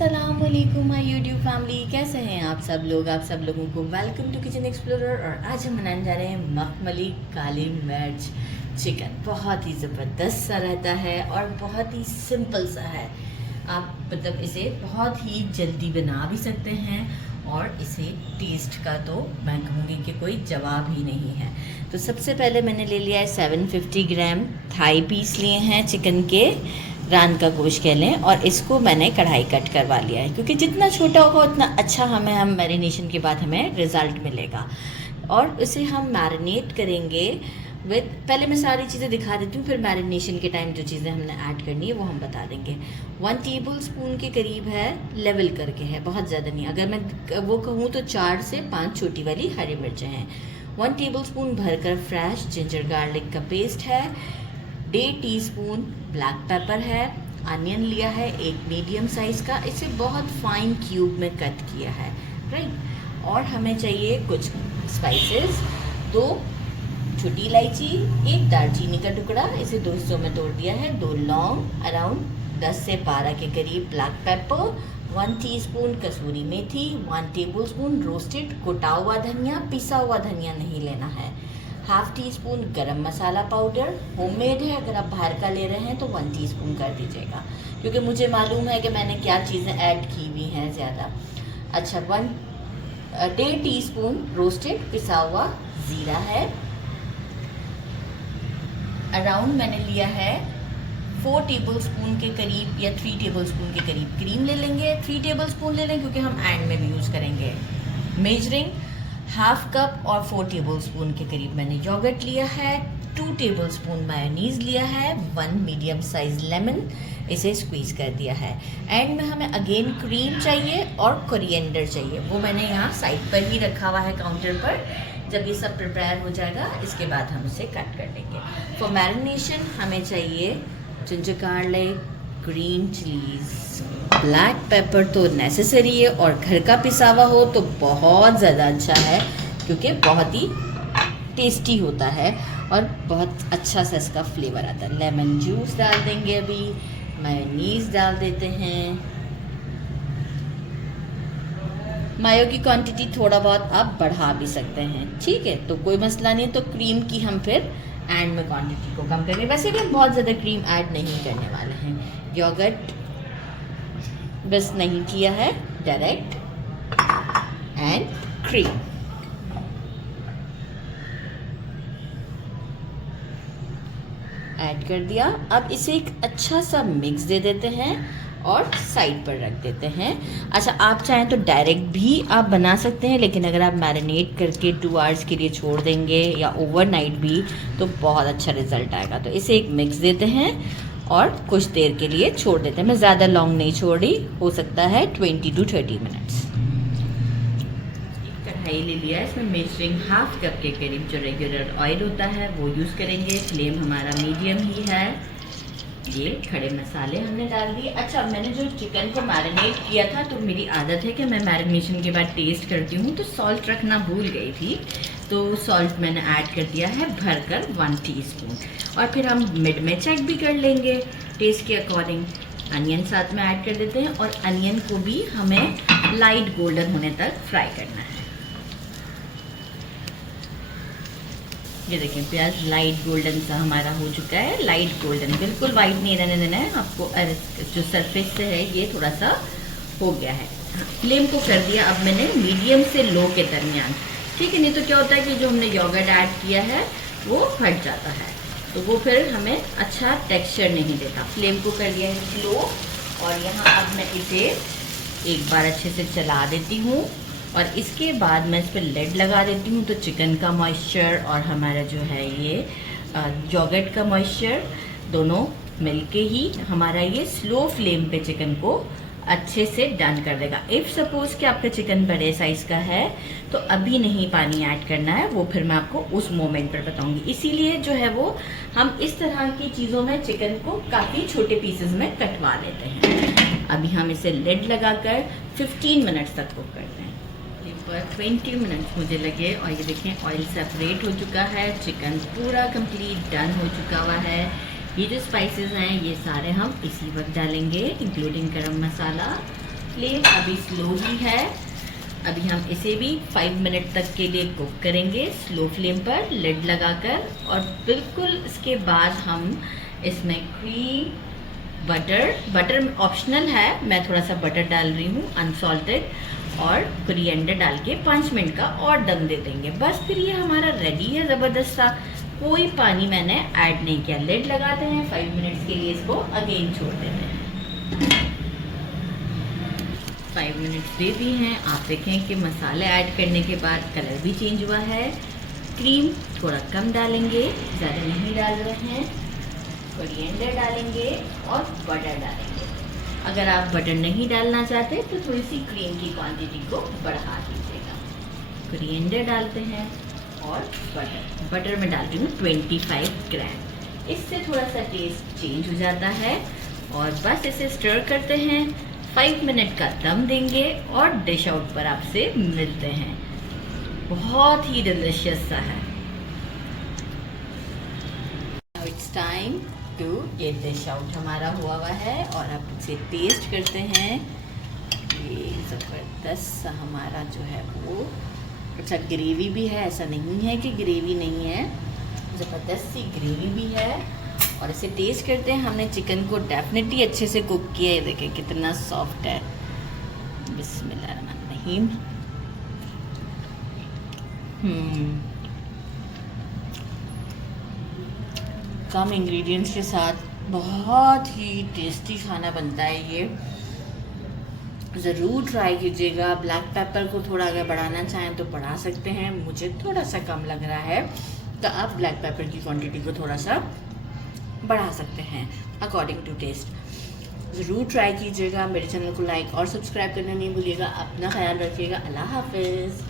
अस्सलामुअलैकुम my YouTube family, कैसे हैं आप सब लोग। आप सब लोगों को वेलकम टू किचन एक्सप्लोरर। और आज हम बनाने जा रहे हैं मखमली काली मिर्च चिकन। बहुत ही ज़बरदस्त सा रहता है और बहुत ही सिंपल सा है। आप मतलब इसे बहुत ही जल्दी बना भी सकते हैं और इसे टेस्ट का तो मैं कहूँगी कि कोई जवाब ही नहीं है। तो सबसे पहले मैंने ले लिया है 750 ग्राम थाई पीस लिए हैं चिकन के, रान का गोश्त कह लें, और इसको मैंने कढ़ाई कट करवा लिया है क्योंकि जितना छोटा होगा उतना अच्छा हम मैरिनेशन के बाद हमें रिज़ल्ट मिलेगा। और इसे हम मैरिनेट करेंगे विद, पहले मैं सारी चीज़ें दिखा देती हूँ, फिर मैरिनेशन के टाइम जो चीज़ें हमने ऐड करनी है वो हम बता देंगे। 1 टेबल स्पून के करीब है, लेवल करके है, बहुत ज़्यादा नहीं। अगर मैं वो कहूँ तो 4 से 5 छोटी वाली हरी मिर्चें हैं। 1 टेबल स्पून भरकर फ्रेश जिंजर गार्लिक का पेस्ट है। 1.5 टीस्पून ब्लैक पेपर है। अनियन लिया है 1 मीडियम साइज़ का, इसे बहुत फाइन क्यूब में कट किया है, राइट। और हमें चाहिए कुछ स्पाइसेस, 2 छोटी इलायची, 1 दालचीनी का टुकड़ा, इसे 2 हिस्सों में तोड़ दिया है, 2 लौंग, अराउंड 10 से 12 के करीब ब्लैक पेपर, 1 टीस्पून कसूरी मेथी, 1 टेबल स्पून रोस्टेड कुटा हुआ धनिया, पिसा हुआ धनिया नहीं लेना है, 1/2 टीस्पून गरम मसाला पाउडर, होममेड है, अगर आप बाहर का ले रहे हैं तो 1 टीस्पून कर दीजिएगा क्योंकि मुझे मालूम है कि मैंने क्या चीज़ें ऐड की हुई हैं ज़्यादा। अच्छा, 1.5 टीस्पून रोस्टेड पिसा हुआ ज़ीरा है। अराउंड मैंने लिया है 4 टेबल स्पून के करीब या 3 टेबल स्पून के करीब क्रीम ले लेंगे। 3 टेबल स्पून ले लें क्योंकि हम एंड में भी यूज़ करेंगे। मेजरिंग 1/2 कप और 4 टेबल स्पून के करीब मैंने योगर्ट लिया है। 2 टेबल स्पून मायोनीज़ लिया है। 1 मीडियम साइज लेमन, इसे स्क्वीज़ कर दिया है। एंड में हमें अगेन क्रीम चाहिए और कोरिएंडर चाहिए, वो मैंने यहाँ साइड पर ही रखा हुआ है काउंटर पर। जब ये सब प्रिपेयर हो जाएगा इसके बाद हम इसे कट कर लेंगे। फॉर मैरिनेशन हमें चाहिए ginger garlic, green chillies, black pepper तो नेसेसरी है, और घर का पिसा हुआ हो तो बहुत ज़्यादा अच्छा है क्योंकि बहुत ही टेस्टी होता है और बहुत अच्छा सा इसका फ्लेवर आता है। लेमन जूस डाल देंगे, अभी मायोनीज़ डाल देते हैं। मायो की क्वांटिटी थोड़ा बहुत आप बढ़ा भी सकते हैं, ठीक है, तो कोई मसला नहीं। तो क्रीम की हम फिर एंड में क्वांटिटी को कम करेंगे, वैसे भी हम बहुत ज़्यादा क्रीम ऐड नहीं करने वाले हैं। योगर्ट बस नहीं किया है, डायरेक्ट एंड क्रीम। ऐड कर दिया। अब इसे एक अच्छा सा मिक्स दे देते हैं और साइड पर रख देते हैं। अच्छा, आप चाहें तो डायरेक्ट भी आप बना सकते हैं, लेकिन अगर आप मैरिनेट करके 2 आवर्स के लिए छोड़ देंगे या ओवरनाइट भी तो बहुत अच्छा रिजल्ट आएगा। तो इसे एक मिक्स देते हैं और कुछ देर के लिए छोड़ देते हैं। मैं ज़्यादा लॉन्ग नहीं छोड़ी, हो सकता है 20 to 30 मिनट्स। कढ़ाई ले लिया है, इसमें मेजरिंग 1/2 कप के करीब जो रेगुलर ऑयल होता है वो यूज़ करेंगे। फ्लेम हमारा मीडियम ही है। ये खड़े मसाले हमने डाल दिए। अच्छा, मैंने जो चिकन को मैरिनेट किया था, तो मेरी आदत है कि मैं मैरिनेशन के बाद टेस्ट करती हूँ, तो सॉल्ट रखना भूल गई थी, तो सॉल्ट मैंने ऐड कर दिया है भरकर 1 टीस्पून। और फिर हम मिड में चेक भी कर लेंगे टेस्ट के अकॉर्डिंग। अनियन साथ में ऐड कर देते हैं और अनियन को भी हमें लाइट गोल्डन होने तक फ्राई करना है। ये देखिए, प्याज लाइट गोल्डन सा हमारा हो चुका है। लाइट गोल्डन, बिल्कुल वाइट नहीं रहने देना है आपको। जो सरफेस से है ये थोड़ा सा हो गया है। फ्लेम को कर दिया अब मैंने मीडियम से लो के दरमियान, ठीक है, नहीं तो क्या होता है कि जो हमने योगर्ट ऐड किया है वो फट जाता है, तो वो फिर हमें अच्छा टेक्सचर नहीं देता। फ्लेम को कर दिया है स्लो, और यहाँ अब मैं इसे एक बार अच्छे से चला देती हूँ और इसके बाद मैं इस पर लिड लगा देती हूँ। तो चिकन का मॉइस्चर और हमारा जो है ये योगर्ट का मॉइस्चर दोनों मिलके ही हमारा ये स्लो फ्लेम पे चिकन को अच्छे से डन कर देगा। इफ़ सपोज़ कि आपका चिकन बड़े साइज़ का है तो अभी नहीं पानी ऐड करना है, वो फिर मैं आपको उस मोमेंट पर बताऊंगी। इसीलिए जो है वो हम इस तरह की चीज़ों में चिकन को काफ़ी छोटे पीसेस में कटवा लेते हैं। अभी हम इसे लिड लगाकर 15 मिनट्स तक कुक करते हैं। 20 मिनट्स मुझे लगे और ये देखें ऑयल सेपरेट हो चुका है, चिकन पूरा कंप्लीट डन हो चुका हुआ है। ये जो स्पाइसेस हैं ये सारे हम इसी वक्त डालेंगे, इंक्लूडिंग गरम मसाला फ्लेम अभी स्लो ही है। अभी हम इसे भी 5 मिनट तक के लिए कुक करेंगे स्लो फ्लेम पर लिड लगाकर। और बिल्कुल इसके बाद हम इसमें क्रीम, बटर ऑप्शनल है, मैं थोड़ा सा बटर डाल रही हूँ अनसॉल्टेड, और कोरिएंडर डाल के 5 मिनट का और दम दे देंगे। बस फिर ये हमारा रेडी है ज़बरदस्त सा। कोई पानी मैंने ऐड नहीं किया। लिड लगाते हैं, 5 मिनट्स के लिए इसको अगेन छोड़ देते हैं। 5 मिनट्स दे दी हैं। आप देखें कि मसाले ऐड करने के बाद कलर भी चेंज हुआ है। क्रीम थोड़ा कम डालेंगे, ज़्यादा नहीं डाल रहे हैं। कोरिएंडर डालेंगे और बटर डालेंगे। अगर आप बटर नहीं डालना चाहते तो थोड़ी सी क्रीम की क्वांटिटी को बढ़ा दीजिएगा। कोरिएंडर डालते हैं और बटर में डाल रही हूँ 25 ग्राम। इससे थोड़ा सा टेस्ट चेंज हो जाता है। और बस इसे स्टर करते हैं, 5 मिनट का दम देंगे और डिश आउट पर आपसे मिलते हैं। बहुत ही डिलिशियस सा है। Now it's time to get dish out हमारा हुआ है और अब इसे टेस्ट करते हैं। ये ज़बरदस्त सा हमारा जो है वो, अच्छा ग्रेवी भी है, ऐसा नहीं है कि ग्रेवी नहीं है, ज़बरदस्त सी ग्रेवी भी है। और इसे टेस्ट करते हैं। हमने चिकन को डेफिनेटली अच्छे से कुक किया है, देखें कितना सॉफ्ट है। बिस्मिल्लाहिर्रहमानिर्रहीम। कम इंग्रेडिएंट्स के साथ बहुत ही टेस्टी खाना बनता है ये। ज़रूर ट्राई कीजिएगा। ब्लैक पेपर को थोड़ा अगर बढ़ाना चाहें तो बढ़ा सकते हैं, मुझे थोड़ा सा कम लग रहा है, तो आप ब्लैक पेपर की क्वांटिटी को थोड़ा सा बढ़ा सकते हैं अकॉर्डिंग टू टेस्ट। ज़रूर ट्राई कीजिएगा। मेरे चैनल को लाइक और सब्सक्राइब करना नहीं भूलिएगा। अपना ख्याल रखिएगा। अल्लाह हाफिज़।